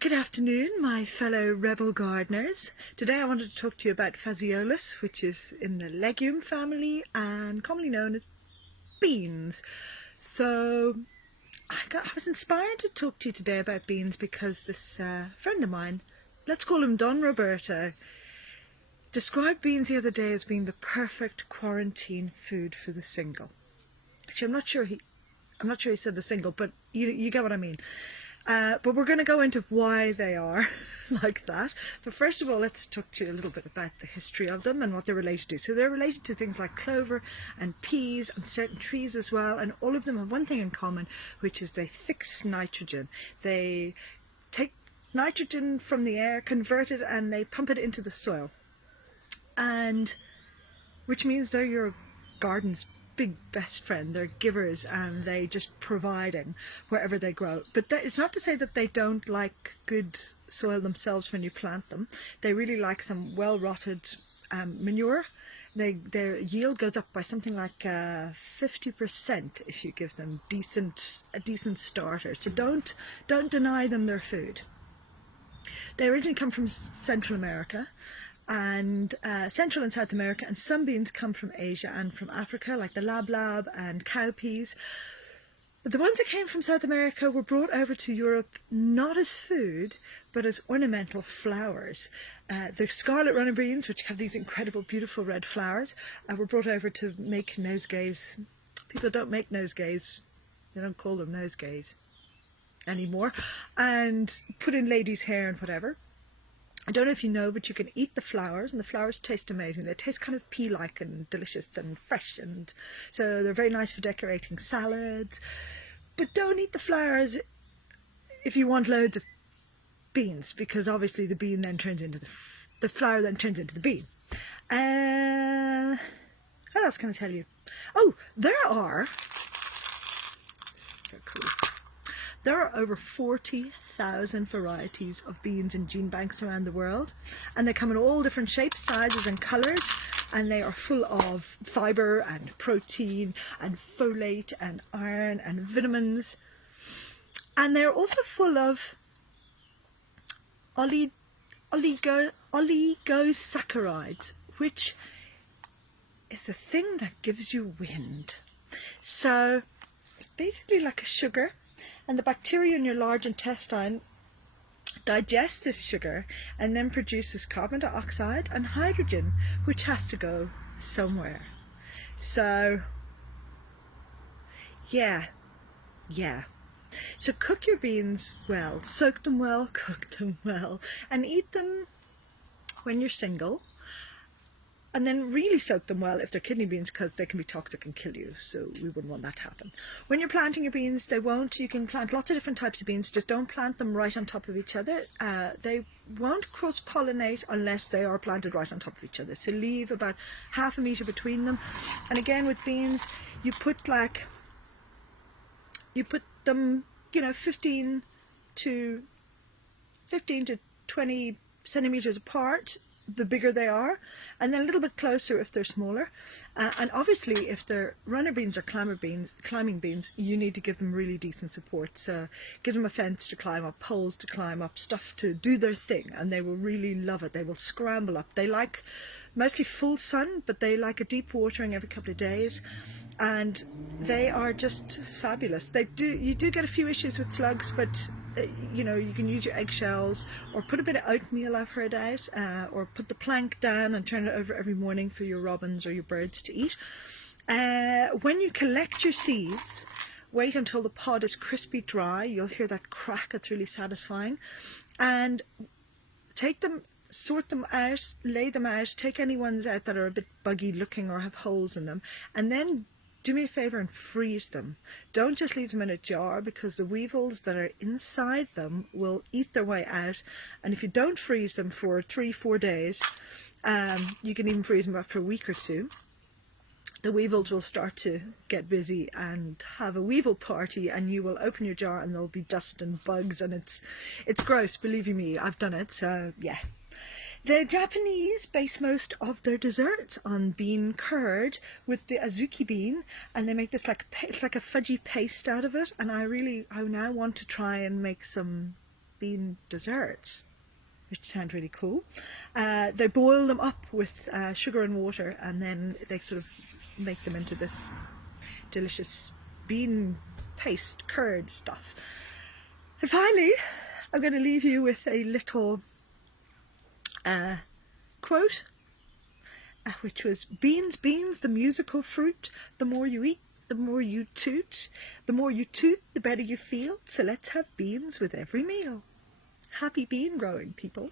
Good afternoon, my fellow rebel gardeners. Today I wanted to talk to you about phaseolus, which is in the legume family and commonly known as beans. So I was inspired to talk to you today about beans because this friend of mine, let's call him Don Roberto, described beans the other day as being the perfect quarantine food for the single. Actually, I'm not sure he said the single, but you get what I mean. But we're going to go into why they are like that. But first of all, let's talk to you a little bit about the history of them and what they're related to. So they're related to things like clover and peas and certain trees as well. And all of them have one thing in common, which is they fix nitrogen. They take nitrogen from the air, convert it, and they pump it into the soil. And which means they're your garden's big best friend. They're givers and they just providing wherever they grow. But it's not to say that they don't like good soil themselves when you plant them. They really like some well-rotted manure. Their yield goes up by something like 50% if you give them a decent starter. So don't deny them their food. They originally come from Central America and Central and South America, and some beans come from Asia and from Africa, like the lablab and cowpeas. But the ones that came from South America were brought over to Europe not as food, but as ornamental flowers. The scarlet runner beans, which have these incredible, beautiful red flowers, were brought over to make nosegays. People don't make nosegays. They don't call them nosegays anymore. And put in ladies' hair and whatever. I don't know if you know, but you can eat the flowers, and the flowers taste amazing. They taste kind of pea-like and delicious and fresh, and so they're very nice for decorating salads. But don't eat the flowers if you want loads of beans, because obviously the bean then turns into the flower then turns into the bean. What else can I tell you? Oh, there are, so cool. There are over 40,000 varieties of beans in gene banks around the world, and they come in all different shapes, sizes and colours, and they are full of fibre and protein and folate and iron and vitamins, and they're also full of oligosaccharides, which is the thing that gives you wind. So it's basically like a sugar, and the bacteria in your large intestine digest this sugar and then produces carbon dioxide and hydrogen, which has to go somewhere. So yeah. So cook your beans well, soak them well, cook them well, and eat them when you're single. And then really soak them well if they're kidney beans, because they can be toxic and kill you, so we wouldn't want that to happen. When you're planting your beans, you can plant lots of different types of beans, just don't plant them right on top of each other. They won't cross-pollinate unless they are planted right on top of each other, so leave about half a metre between them. And again with beans, you put them, 15 to 20 centimetres apart, the bigger they are, and then a little bit closer if they're smaller. And obviously if they're runner beans or climbing beans, you need to give them really decent support. So give them a fence to climb up, poles to climb up, stuff to do their thing, and they will really love it. They will scramble up. They like mostly full sun, but they like a deep watering every couple of days, and they are just fabulous. You do get a few issues with slugs, but you can use your eggshells or put a bit of oatmeal, I've heard out, or put the plank down and turn it over every morning for your robins or your birds to eat. When you collect your seeds, wait until the pod is crispy dry. You'll hear that crack, it's really satisfying. And take them, sort them out, lay them out, take any ones out that are a bit buggy looking or have holes in them, and then do me a favour and freeze them. Don't just leave them in a jar, because the weevils that are inside them will eat their way out. And if you don't freeze them for 3-4 days, you can even freeze them up for a week or two, the weevils will start to get busy and have a weevil party, and you will open your jar and there'll be dust and bugs, and it's gross, believe you me, I've done it. So yeah. The Japanese base most of their desserts on bean curd with the azuki bean, and they make this it's like a fudgy paste out of it, and I now want to try and make some bean desserts, which sound really cool. They boil them up with sugar and water, and then they sort of make them into this delicious bean paste curd stuff. And finally, I'm going to leave you with a little quote, which was, "Beans, beans, the musical fruit, the more you eat, the more you toot. The more you toot, the better you feel. So let's have beans with every meal." Happy bean growing, people.